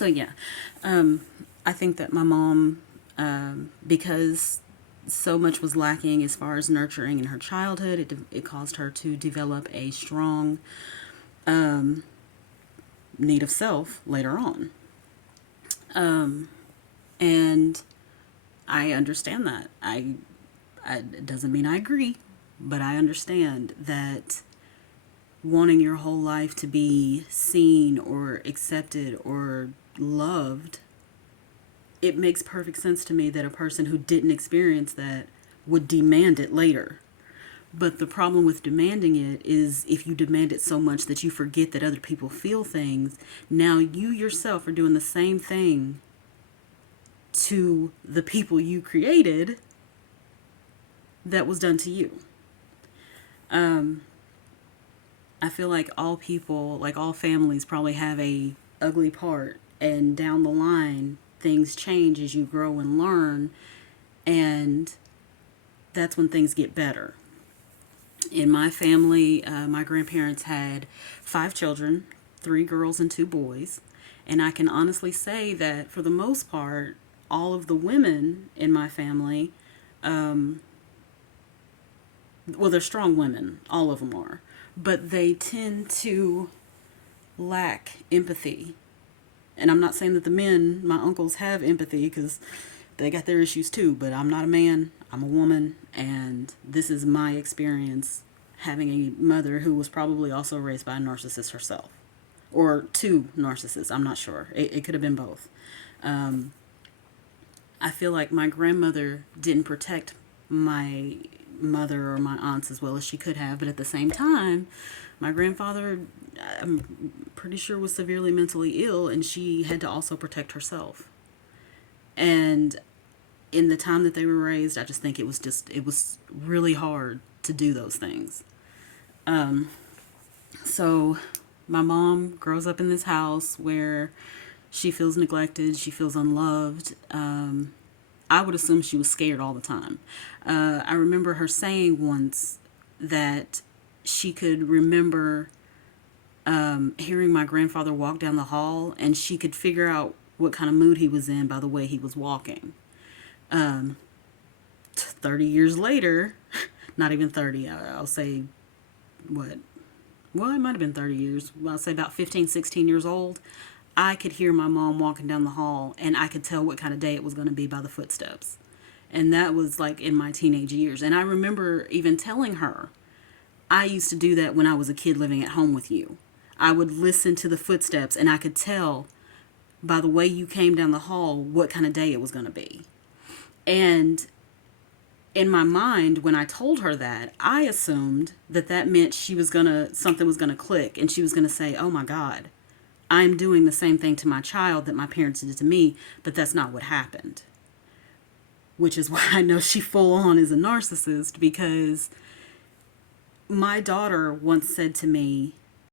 So yeah, I think that my mom, because so much was lacking as far as nurturing in her childhood, it caused her to develop a strong need of self later on. And I understand that. It doesn't mean I agree, but I understand that wanting your whole life to be seen or accepted or loved, it makes perfect sense to me that a person who didn't experience that would demand it later. But the problem with demanding it is if you demand it so much that you forget that other people feel things, now you yourself are doing the same thing to the people you created that was done to you. I feel like all people, like all families, probably have a ugly part, and down the line, things change as you grow and learn, and that's when things get better. In my family, my grandparents had 5 children, 3 girls and 2 boys, and I can honestly say that for the most part, all of the women in my family, well, they're strong women, all of them are, but they tend to lack empathy. And I'm not saying that the men, my uncles, have empathy, because they got their issues too, but I'm not a man, I'm a woman, and this is my experience having a mother who was probably also raised by a narcissist herself. Or 2 narcissists, I'm not sure. It could have been both. I feel like my grandmother didn't protect my mother or my aunts as well as she could have, but at the same time, my grandfather, I'm pretty sure, was severely mentally ill, and she had to also protect herself. And in the time that they were raised, I just think it was really hard to do those things. So my mom grows up in this house where she feels neglected, she feels unloved. I would assume she was scared all the time. I remember her saying once that she could remember hearing my grandfather walk down the hall, and she could figure out what kind of mood he was in by the way he was walking. 30 years later, not even 30, I'll say, what? Well, it might have been 30 years. I'll say about 15, 16 years old. I could hear my mom walking down the hall, and I could tell what kind of day it was going to be by the footsteps. And that was like in my teenage years. And I remember even telling her, I used to do that when I was a kid living at home with you. I would listen to the footsteps, and I could tell by the way you came down the hall what kind of day it was going to be. And in my mind, when I told her that, I assumed that that meant something was gonna click, and she was gonna say, "Oh my God, I'm doing the same thing to my child that my parents did to me," but that's not what happened. Which is why I know she full on is a narcissist, because my daughter once said to me,